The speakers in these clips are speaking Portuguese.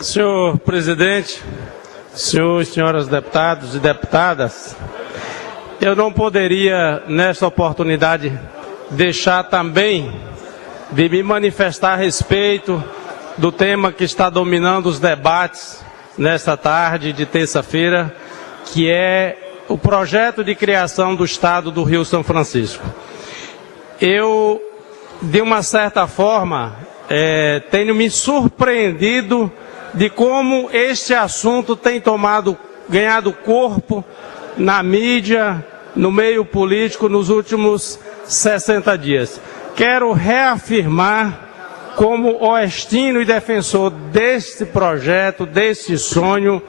Senhor presidente, senhores e senhoras deputados e deputadas, eu não poderia, nesta oportunidade, deixar também de me manifestar a respeito do tema que está dominando os debates nesta tarde de terça-feira, que é o projeto de criação do Estado do Rio São Francisco. Eu, de uma certa forma, tenho me surpreendido de como este assunto tem ganhado corpo na mídia, no meio político, nos últimos 60 dias. Quero reafirmar, como oestino e defensor deste projeto, deste sonho,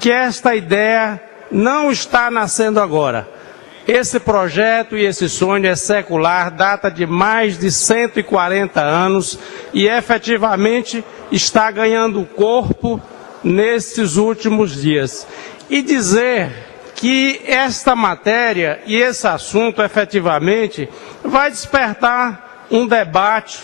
que esta ideia não está nascendo agora. Esse projeto e esse sonho é secular, data de mais de 140 anos e efetivamente está ganhando corpo nesses últimos dias. E dizer que esta matéria e esse assunto efetivamente vai despertar um debate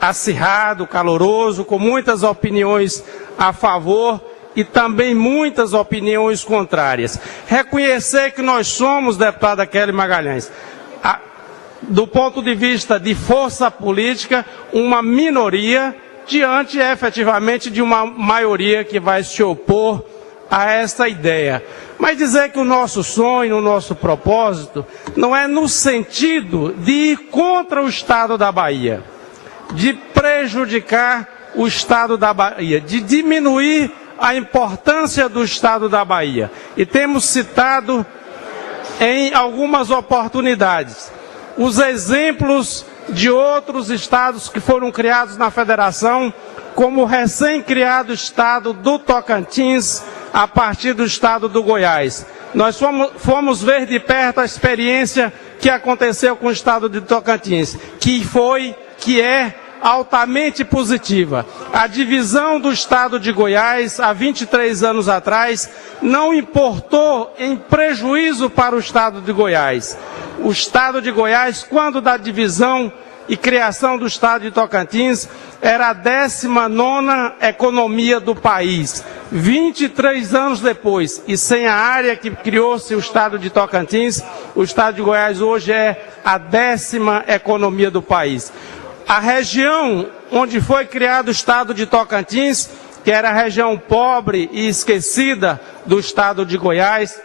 acirrado, caloroso, com muitas opiniões a favor e também muitas opiniões contrárias. Reconhecer que nós somos, deputada Kelly Magalhães, do ponto de vista de força política, uma minoria diante efetivamente de uma maioria que vai se opor a essa ideia. Mas dizer que o nosso sonho, o nosso propósito, não é no sentido de ir contra o Estado da Bahia, de prejudicar o Estado da Bahia, de diminuir a importância do Estado da Bahia. E temos citado em algumas oportunidades os exemplos de outros estados que foram criados na federação, como o recém-criado estado do Tocantins, a partir do estado do Goiás. Nós fomos ver de perto a experiência que aconteceu com o estado de Tocantins, que é altamente positiva. A divisão do estado de Goiás, há 23 anos atrás, não importou em prejuízo para o estado de Goiás. O estado de Goiás, quando da divisão e criação do estado de Tocantins, era a 19ª economia do país. 23 anos depois, e sem a área que criou-se o estado de Tocantins, o estado de Goiás hoje é a 10ª economia do país. A região onde foi criado o estado de Tocantins, que era a região pobre e esquecida do estado de Goiás,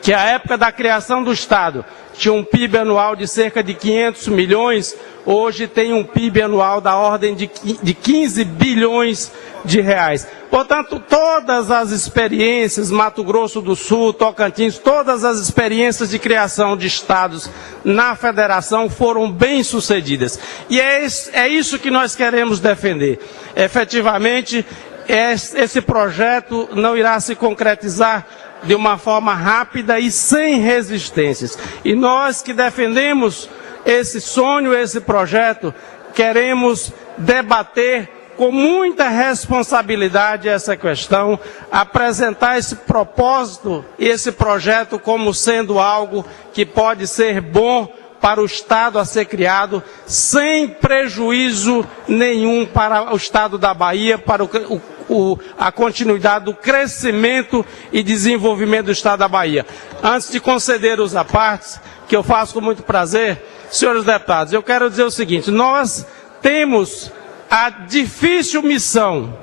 que à época da criação do estado tinha um PIB anual de cerca de 500 milhões, hoje tem um PIB anual da ordem de 15 bilhões de reais. Portanto, todas as experiências, Mato Grosso do Sul, Tocantins, todas as experiências de criação de estados na federação foram bem sucedidas. E é isso que nós queremos defender. Efetivamente, esse projeto não irá se concretizar de uma forma rápida e sem resistências. E nós que defendemos esse sonho, esse projeto, queremos debater com muita responsabilidade essa questão, apresentar esse propósito, esse projeto como sendo algo que pode ser bom para o Estado a ser criado, sem prejuízo nenhum para o Estado da Bahia, para a continuidade do crescimento e desenvolvimento do Estado da Bahia. Antes de conceder os apartes, que eu faço com muito prazer, senhores deputados, eu quero dizer o seguinte: nós temos a difícil missão,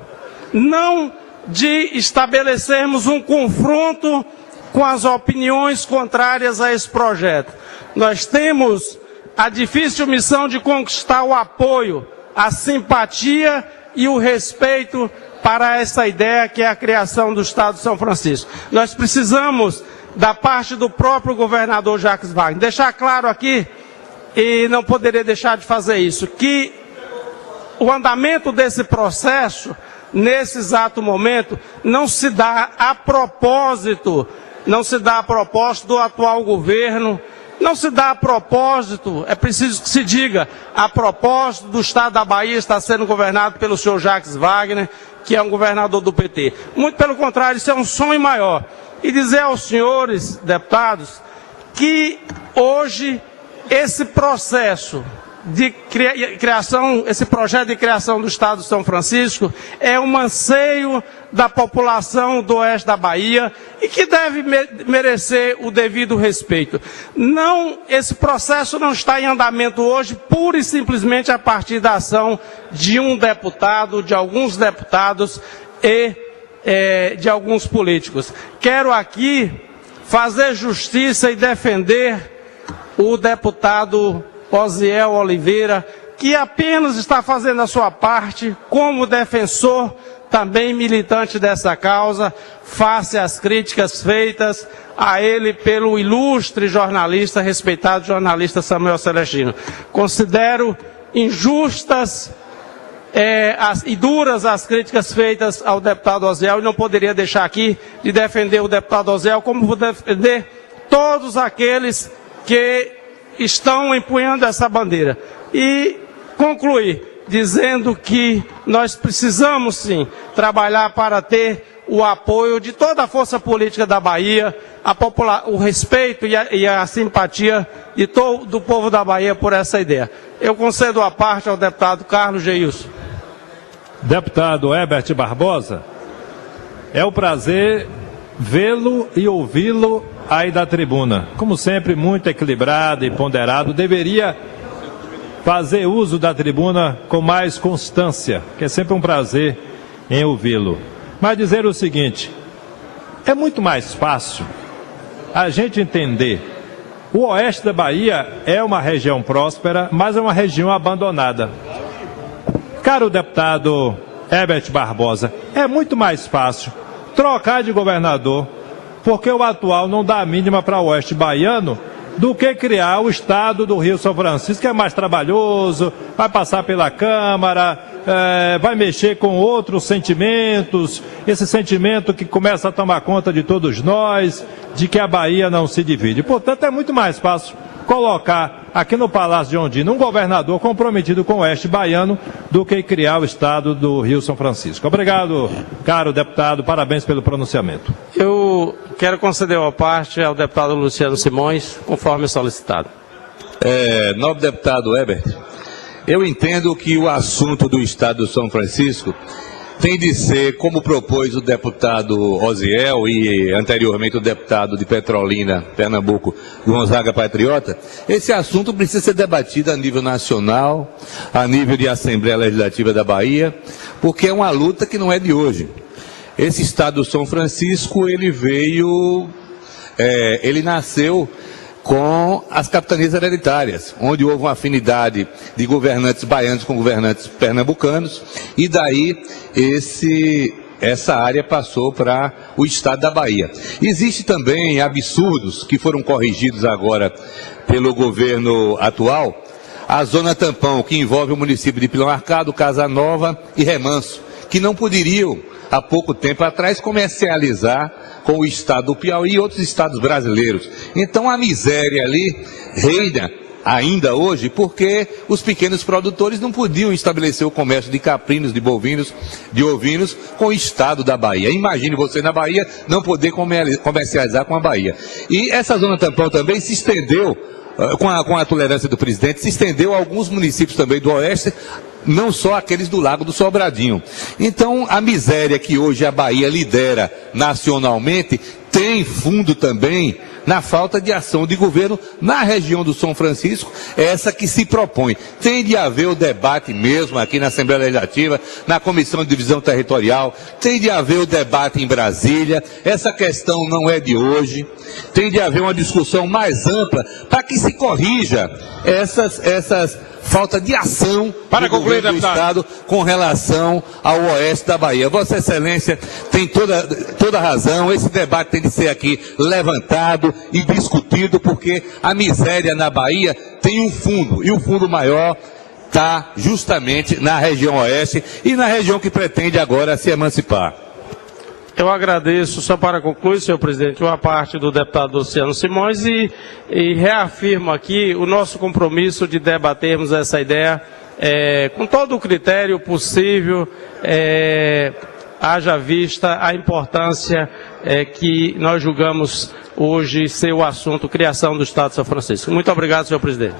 não de estabelecermos um confronto com as opiniões contrárias a esse projeto. Nós temos a difícil missão de conquistar o apoio, a simpatia e o respeito para essa ideia que é a criação do Estado de São Francisco. Nós precisamos, da parte do próprio governador Jacques Wagner, deixar claro aqui, e não poderia deixar de fazer isso, que o andamento desse processo, nesse exato momento, não se dá a propósito do atual governo, não se dá a propósito, é preciso que se diga, a propósito do Estado da Bahia estar sendo governado pelo senhor Jacques Wagner, que é um governador do PT. Muito pelo contrário, isso é um sonho maior. E dizer aos senhores deputados que hoje esse processo de criação, esse projeto de criação do Estado de São Francisco é um anseio da população do oeste da Bahia e que deve merecer o devido respeito. Não, esse processo não está em andamento hoje, pura e simplesmente a partir da ação de um deputado, de alguns deputados e de alguns políticos. Quero aqui fazer justiça e defender o deputado Osiel Oliveira, que apenas está fazendo a sua parte como defensor, também militante dessa causa, face às críticas feitas a ele pelo ilustre jornalista, respeitado jornalista Samuel Celestino. Considero injustas e duras as críticas feitas ao deputado Osiel e não poderia deixar aqui de defender o deputado Osiel, como vou defender todos aqueles que estão empunhando essa bandeira. E concluir dizendo que nós precisamos sim trabalhar para ter o apoio de toda a força política da Bahia, o respeito e a simpatia de do povo da Bahia por essa ideia. Eu concedo a parte ao deputado Carlos Geilson. Deputado Herbert Barbosa, é um prazer vê-lo e ouvi-lo aí da tribuna. Como sempre, muito equilibrado e ponderado. Deveria fazer uso da tribuna com mais constância, que é sempre um prazer em ouvi-lo. Mas dizer o seguinte, é muito mais fácil a gente entender. O oeste da Bahia é uma região próspera, mas é uma região abandonada. Caro deputado Herbert Barbosa, é muito mais fácil trocar de governador, porque o atual não dá a mínima para o oeste baiano, do que criar o estado do Rio São Francisco, que é mais trabalhoso, vai passar pela Câmara, vai mexer com outros sentimentos, esse sentimento que começa a tomar conta de todos nós, de que a Bahia não se divide. Portanto, é muito mais fácil colocar aqui no Palácio de Ondina um governador comprometido com o oeste baiano do que criar o estado do Rio São Francisco. Obrigado, caro deputado, parabéns pelo pronunciamento. Eu quero conceder uma parte ao deputado Luciano Simões, conforme solicitado. Nobre deputado Herbert, eu entendo que o assunto do estado do São Francisco tem de ser, como propôs o deputado Osiel e anteriormente o deputado de Petrolina, Pernambuco, Gonzaga Patriota, esse assunto precisa ser debatido a nível nacional, a nível de Assembleia Legislativa da Bahia, porque é uma luta que não é de hoje. Esse estado do São Francisco, ele nasceu com as capitanias hereditárias, onde houve uma afinidade de governantes baianos com governantes pernambucanos, e daí essa área passou para o estado da Bahia. Existem também absurdos que foram corrigidos agora pelo governo atual, a zona tampão, que envolve o município de Pilão Arcado, Casa Nova e Remanso, que não poderiam, há pouco tempo atrás, comercializar com o estado do Piauí e outros estados brasileiros. Então a miséria ali reina ainda hoje, porque os pequenos produtores não podiam estabelecer o comércio de caprinos, de bovinos, de ovinos com o estado da Bahia. Imagine você na Bahia não poder comercializar com a Bahia. E essa zona tampão também se estendeu, com a tolerância do presidente, se estendeu a alguns municípios também do oeste, não só aqueles do Lago do Sobradinho. Então, a miséria que hoje a Bahia lidera nacionalmente tem fundo também na falta de ação de governo na região do São Francisco, essa que se propõe. Tem de haver o debate mesmo aqui na Assembleia Legislativa, na Comissão de Divisão Territorial, tem de haver o debate em Brasília, essa questão não é de hoje, tem de haver uma discussão mais ampla para que se corrija essas falta de ação do governo do Estado com relação ao oeste da Bahia. Vossa Excelência tem toda razão, esse debate tem de ser aqui levantado e discutido, porque a miséria na Bahia tem um fundo, e o fundo maior está justamente na região oeste e na região que pretende agora se emancipar. Eu agradeço, só para concluir, senhor presidente, uma parte do deputado Luciano Simões e reafirmo aqui o nosso compromisso de debatermos essa ideia com todo o critério possível, haja vista a importância que nós julgamos hoje ser o assunto criação do Estado de São Francisco. Muito obrigado, senhor presidente.